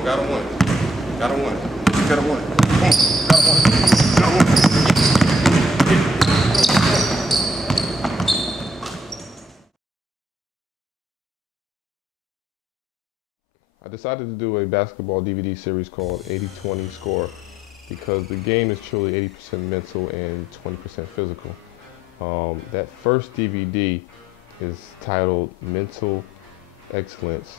on, got him one. Got him one. Got him one. Got him one. Got him one. I decided to do a basketball DVD series called 80-20 Score because the game is truly 80% mental and 20% physical. That first DVD is titled Mental Excellence,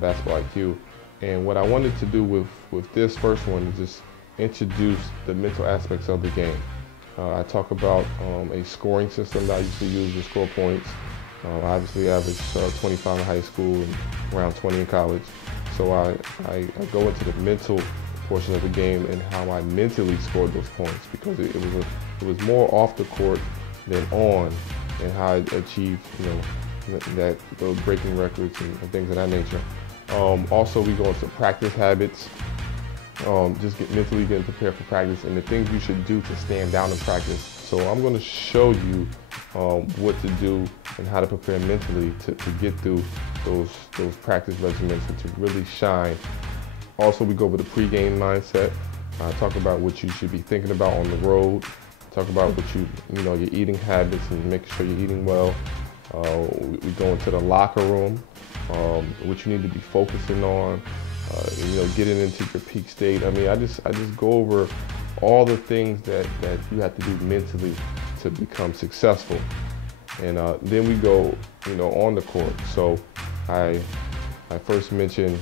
Basketball IQ. And what I wanted to do with this first one is just introduce the mental aspects of the game. I talk about a scoring system that I used to use to score points. I obviously averaged 25 in high school and around 20 in college. So I go into the mental portion of the game and how I mentally scored those points, because it was more off the court than on, and how I achieved, those breaking records and things of that nature. Also, we go into practice habits, just mentally getting prepared for practice and the things you should do to stand down in practice. So I'm going to show you what to do and how to prepare mentally to get through those practice regimens and to really shine. Also, we go over the pregame mindset. Talk about what you should be thinking about on the road. Talk about what your eating habits and making sure you're eating well. We go into the locker room, what you need to be focusing on, getting into your peak state. I mean, I just go over all the things that you have to do mentally to become successful. And then we go, on the court. So I first mention,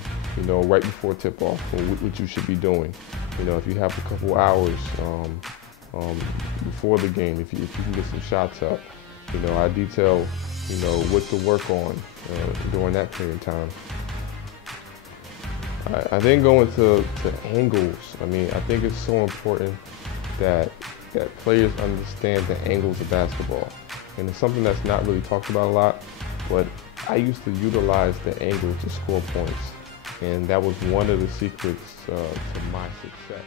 right before tip-off, what you should be doing. If you have a couple hours before the game, if you can get some shots up, I detail, what to work on during that period of time. I then go into angles. I mean, I think it's so important that players understand the angles of basketball. And it's something that's not really talked about a lot, but I used to utilize the angle to score points. And that was one of the secrets to my success.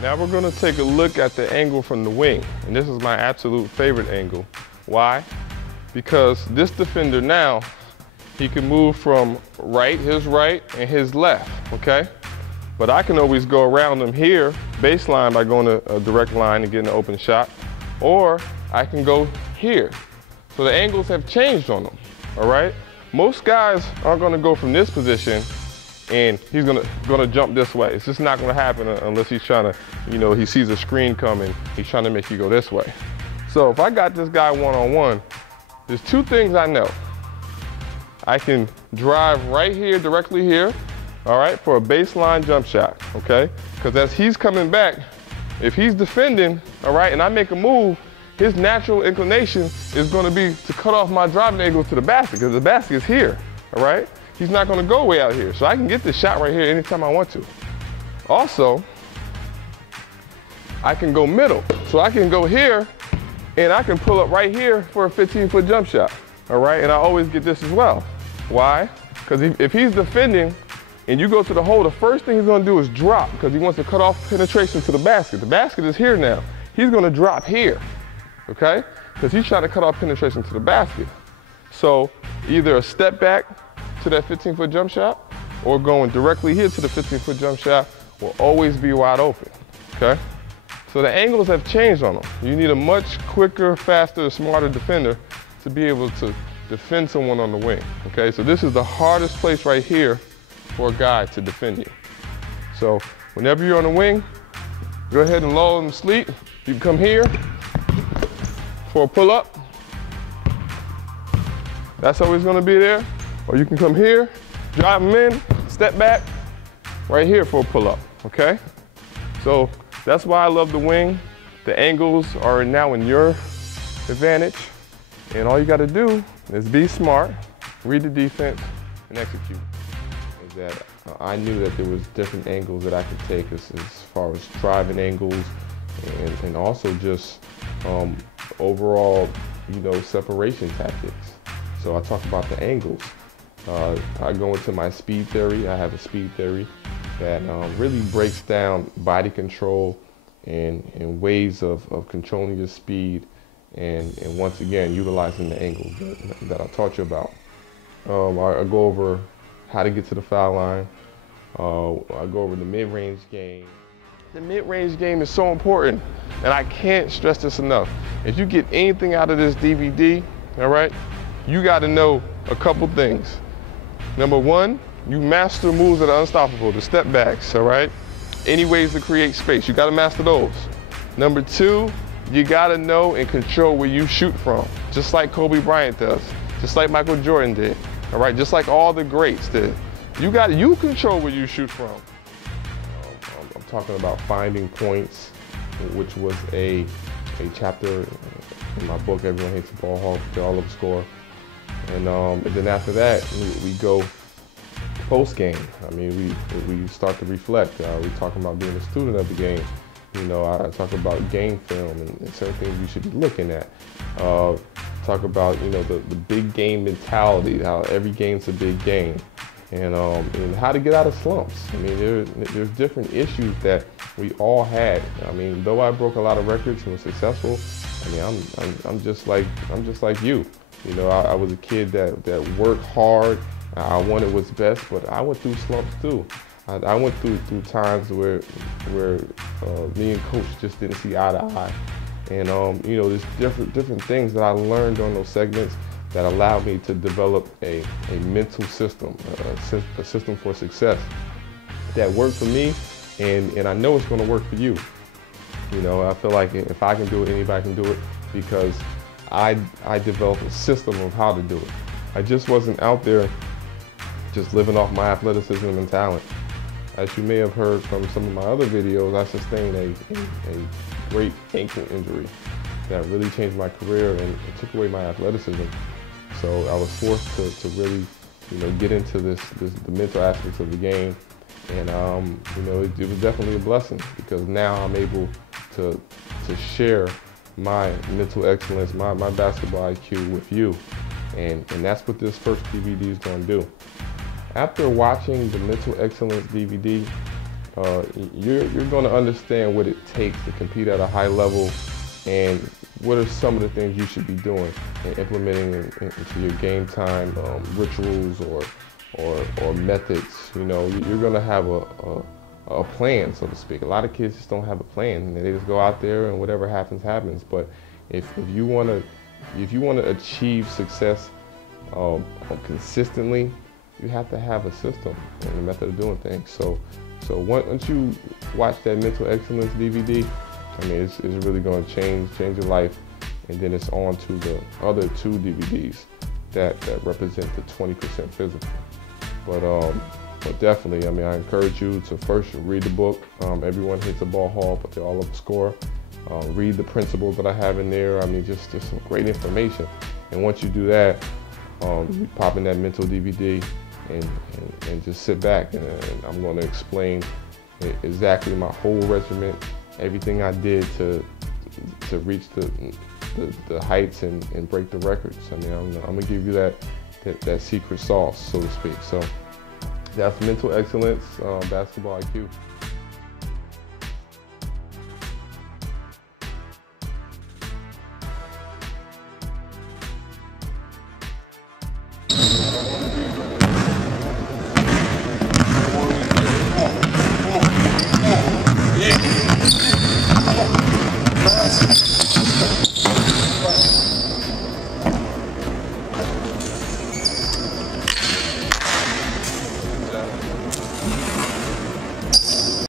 Now we're going to take a look at the angle from the wing. And this is my absolute favorite angle. Why? Because this defender now, he can move from his right and his left, okay? But I can always go around him here, baseline, by going to a direct line and getting an open shot, or I can go here. So the angles have changed on them, all right? Most guys aren't gonna go from this position and he's gonna jump this way. It's just not gonna happen unless he's trying to, he sees a screen coming, he's trying to make you go this way. So if I got this guy one-on-one, there's two things I know. I can drive right here, directly here, all right, for a baseline jump shot, okay? Because as he's coming back, if he's defending, all right, and I make a move, his natural inclination is going to be to cut off my driving angle to the basket, because the basket is here, all right? He's not going to go way out here, so I can get this shot right here anytime I want to. Also, I can go middle, so I can go here, and I can pull up right here for a 15-foot jump shot, all right? And I always get this as well. Why? Because if he's defending and you go to the hole, the first thing he's going to do is drop, because he wants to cut off penetration to the basket. The basket is here now. He's going to drop here, okay? Because he's trying to cut off penetration to the basket. So either a step back to that 15-foot jump shot or going directly here to the 15-foot jump shot will always be wide open, okay? So the angles have changed on them. You need a much quicker, faster, smarter defender to be able to defend someone on the wing, okay? So this is the hardest place right here for a guy to defend you. So whenever you're on the wing, go ahead and lull him to sleep. You can come here for a pull-up. That's always gonna be there. Or you can come here, drive him in, step back, right here for a pull-up, okay? So that's why I love the wing. The angles are now in your advantage. And all you gotta do is be smart, read the defense, and execute. Is that I knew that there was different angles that I could take as far as driving angles and also just overall, separation tactics. So I talk about the angles. I go into my speed theory. I have a speed theory that really breaks down body control and ways of controlling your speed and once again, utilizing the angles that I taught you about. I go over how to get to the foul line, I go over the mid-range game. The mid-range game is so important, and I can't stress this enough. If you get anything out of this DVD, all right, you got to know a couple things. Number one, you master moves that are unstoppable, the step backs, all right? Any ways to create space, you got to master those. Number two, you got to know and control where you shoot from, just like Kobe Bryant does, just like Michael Jordan did, all right? Just like all the greats did. You control where you shoot from. I'm talking about finding points, which was a chapter in my book, Everyone Hates a Ball Hawk, they all love to score. And then after that, we go post-game. I mean, we start to reflect. We talk about being a student of the game. You know, I talk about game film and certain things you should be looking at. Talk about, you know, the big game mentality, how every game's a big game. And how to get out of slumps. I mean, there's different issues that we all had. I mean, though I broke a lot of records and was successful, I mean, I'm just like you. You know, I was a kid that worked hard. I wanted what's best, but I went through slumps too. I went through times where me and Coach just didn't see eye to eye. And you know, there's different things that I learned on those segments that allowed me to develop a mental system, a system for success that worked for me, and I know it's going to work for you. You know, I feel like if I can do it, anybody can do it, because I developed a system of how to do it. I just wasn't out there just living off my athleticism and talent. As you may have heard from some of my other videos, I sustained a great ankle injury that really changed my career and it took away my athleticism. So I was forced to really, you know, get into the mental aspects of the game, and you know, it was definitely a blessing, because now I'm able to share my mental excellence, my basketball IQ with you, and that's what this first DVD is going to do. After watching the mental excellence DVD, you're going to understand what it takes to compete at a high level, and what are some of the things you should be doing and implementing into your game time rituals or methods. You know, you're going to have a plan, so to speak. A lot of kids just don't have a plan. They just go out there and whatever happens, happens. But if you want to achieve success consistently, you have to have a system and a method of doing things. So once you watch that mental excellence DVD, I mean, it's really going to change your life, and then it's on to the other two DVDs that represent the 20% physical. But definitely, I mean, I encourage you to first read the book. Everyone Hates a Ball Hawk, but they all love to score. Read the principles that I have in there. I mean, just some great information. And once you do that, you pop in that mental DVD and just sit back, and I'm going to explain exactly my whole regimen, everything I did to reach the heights and break the records. I mean, I'm gonna give you that secret sauce, so to speak. So that's mental excellence, basketball IQ.